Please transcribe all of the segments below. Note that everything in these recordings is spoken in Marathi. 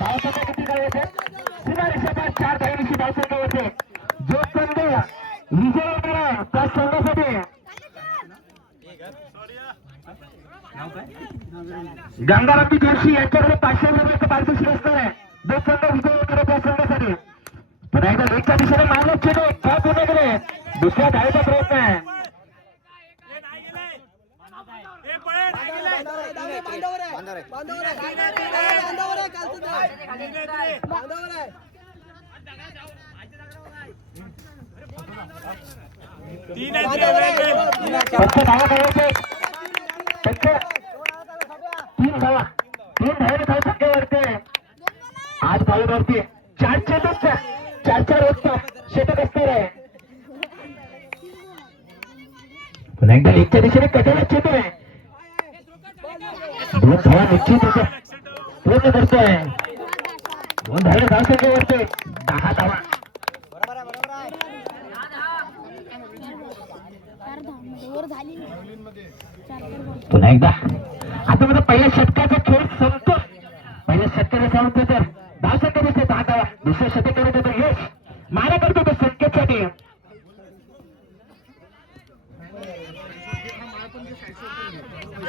धावसंख्या किती काय होते सीमारेषेच्या 4 धावांची धावसंख्या होते. जो संघ विजय होणार त्या संघासाठी गंगाराम जोशी यांच्याकडे 500 रुपयाचं पारितोषिक असणार आहे. जो संघ विजय होणार त्या संघासाठी पुन्हा एकदा एकच्या दिशेने मारले चेंडू का पूर्ण केले दुसऱ्या धावेचा प्रयत्न आहे. तीन धावे धावसंख्येवरती आज धावेवरती 4 चेंडूच्या 4 होता षटक असणार आहे. पुन्हा एकदा एकच्या दिशेने कटेला चेंडू आहे. 2 धावा निश्चित होते पूर्ण करतोय. 2 धावे धावसंख्येवरती 10 धावा. पुन्हा एकदा आता माझा पहिल्या षटकाचा खेळ संपतो. पहिल्या षटकाला सांगतो तर धावसंख्या दिसते 10 धावा. दुसऱ्या षटकामध्ये तर यश मारा करतो तो संख्येसाठी.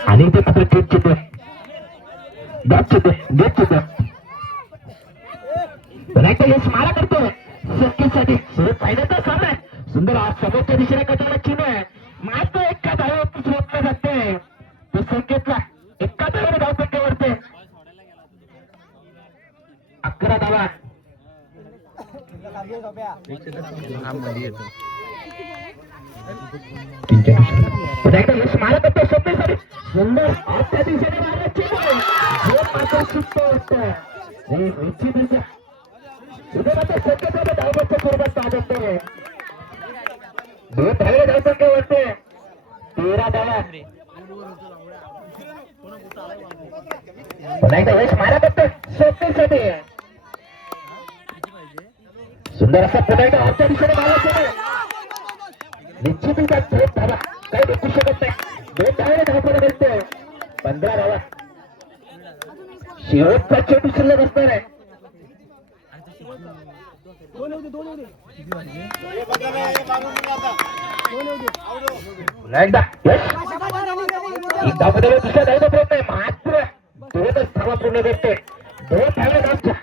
आणि ते मात्र थेट चित्र पुन्हा एकदा यश मारा करतोय संख्येसाठी. सुरू फायद्याचा सामना आहे. सुंदर आज समोरच्या दिशेने कटाला चिन्ह आहे. मात्र एका धावेवरतीच रोखलं जाते तो संकेतला. एका धावेने धावसंख्येवरती 11 धावा. पुन्हा एकदा यश मारा करतो संख्येसाठी. सुंदर आजच्या दिशेने मारला चेंडू मात्र सुटतो वाटतं संख्येमध्ये धावच्या स्वरूपात साधते. 2 धावे धावसंख्येवरती 13 धावा. पुन्हा एकदा यश मारा करतो संख्येसाठी. सुंदर असा पुन्हा एकदा आजच्या दिशेने मारला निश्चितच धावा काही रोखू शकत नाही. 2 धावे धावपणा करतोय 15 धावा. शेवटचा चेंडू शिल्लक असणार आहे. पुन्हा एकदा यश एक धावपणे दुसऱ्या धावेचा प्रयत्न आहे. मात्र 2च धावा पूर्ण करते. 2 धावे धावच्या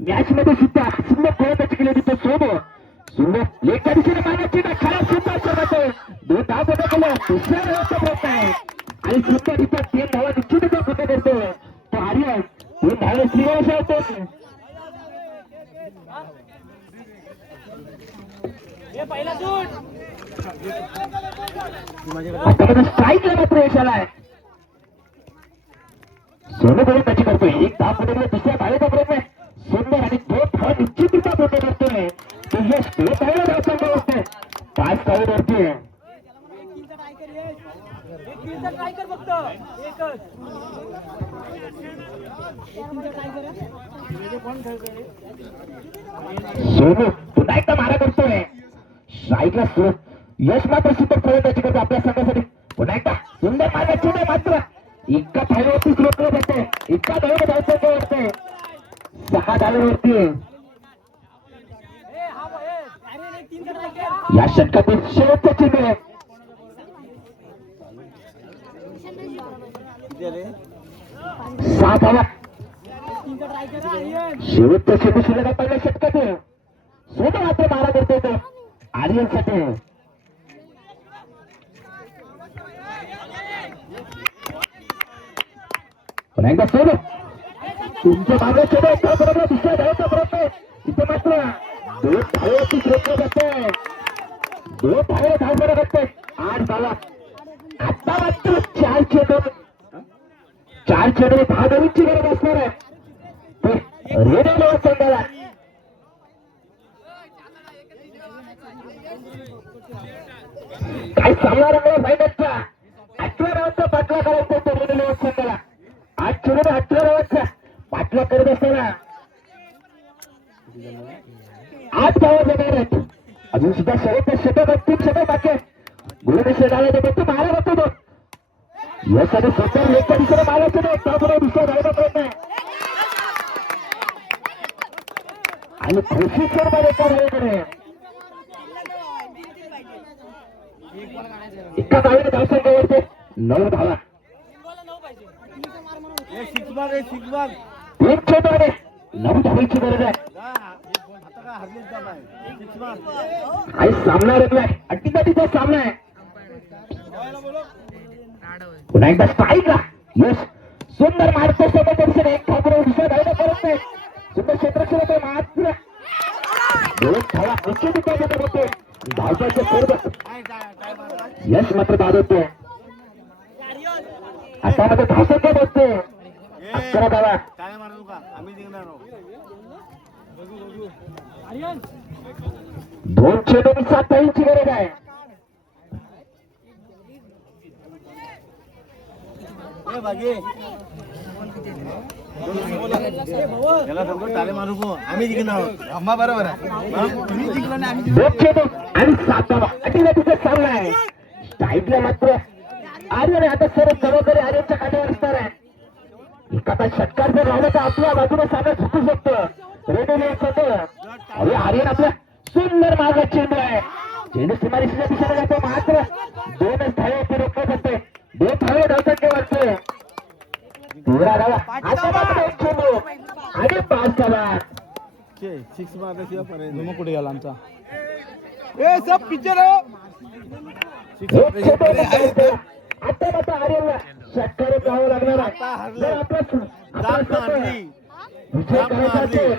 मॅच मध्ये सुद्धा सुंदर प्रयत्नाची केली होती. तो सोबत सुंदर एका दिशेने मारण्याची खराब सुद्धा करतो. 2 धाव पूर्ण केलं. दुसऱ्या धावेचा प्रयत्न आहे आणि सुद्धा तिथं 3 धावा निश्चितच पूर्ण करतो तो आर्यन. 3 धावे श्रीनिवास होतो. स्ट्राईकला मात्र यश आलाय. सोनू बरोबर त्याची करतोय. 1 धाव पूर्ण दुसऱ्या धावेचा प्रयत्न आहे. सुंदर आणि 2 धावा निश्चितरित्या पूर्ण करतोय तो यश. 2 धावेला धावसंख्या होते 5 धावेवरती. सोनू पुन्हा एकदा मारा करतोय स्ट्राईकला. यश मात्र सुपर प्रयत्नाची करतो आपल्या संघासाठी. पुन्हा एकदा सुंदर मारण्याची नाही मात्र एका धावेवरतीच रोखलं जाते. एका धावेने धावसंख्या वाढते 6 धावेवरती. या षटकातील शेवटचा चेंडू आहे. 6 धावा. शेवटचा चेंडू शिल्लक आहे पहिल्या षटकातील. सोनू मात्र मारा करतोय तो आर्यनसाठी. पुन्हा एकदा सोनू तुमच्या मागे चेंडू एका बरोबर दुसऱ्या धावेचा प्रयत्न. इथे मात्र 2 धावेवरतीच रोखलं जातंय. 2 धावे धावपणा करतोय 8 धावा. आता मात्र 4 चेंडू 10 धावांची गरज असणार आहे. रेडिओ संघाला काय सामना रंगला फायनलचा. 8व्या राऊंडचा पाठला करायचा तो रेडिओ संघाला. 8 चेंडू 8व्या राऊंडचा पाठला करत असताना 8 धावा जाणार आहेत. अजून सुद्धा शेवटच्या षटक 3 षटक बाकी आहेत. गुरुदेश झाला तो मारा बघतो तो यासाठी स्वतः एका दिशेने मारायचं नाही. त्यामुळे दुसऱ्या धावेचा प्रयत्न आहे. आणि खुशी स्वरूपात एका धावेकडे एका धावेने धावसंख्या वाढते 9 धावा. तीन चेंडूमध्ये 9 धावेची गरज आहे. आणि सामना रंगलाय अटीतटीचा सामना आहे. पुन्हा एकदा स्ट्राईकला यश सुंदर मारतो सोबत दर्शन एक खाबर दुसऱ्या धावला परत नाही. सुंदर क्षेत्रक्षण होते मात्र दोन धावा अचूकतेमध्ये होते. धावताचे सोबत यश मात्र बाद होते. आता मध्ये धावसंख्या बसते 11 धावा. दोन चेंडूंनी 7 धावांची गरज आहे. आम्ही जिंकणार आम्हा बरोबर आहे. दोन चेंडू आणि 7 धावा अटीतटीचा सामना आहे. स्ट्राईकला मात्र आर्यन आता सर्व जबाबदारी आर्यनच्या काठावर असणार आहे. एखादा षटकार जर राहिला तर आपल्या बाजूने सामना झुकू शकतो. रेडिओ अरे आर्यन आपल्या सुंदर मार्ग चेंडू आहे. चेंडू सीमारेषेच्या दिशेने जातो मात्र 2 धावे रोखले जाते. 2 धावे धावसंख्या वाढते. 13 धावा आता मात्र एक चेंडू आणि 5 धावा. मग कुठे गेला आमचा ए सब पिक्चर हो. एक चेंडू आता मात्र आर्यनला षटकार जावं लागणार आहे. जर आपला विजय करायचा असेल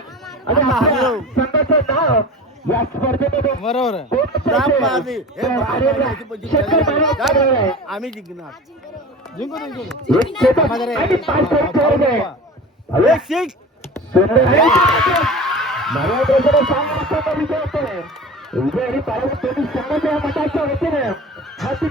आणि आपल्या संघाचं नाव या स्पर्धेमध्ये बरोबर आम्ही जिंकणार जिंकू एक चेंडू आणि 5 धावा ठेवले. सुंदर आहे. महाराष्ट्राचा सामना विजय होतोय. विजय आणि पालक दोन्ही संघाच्या मताच्या वतीने हाती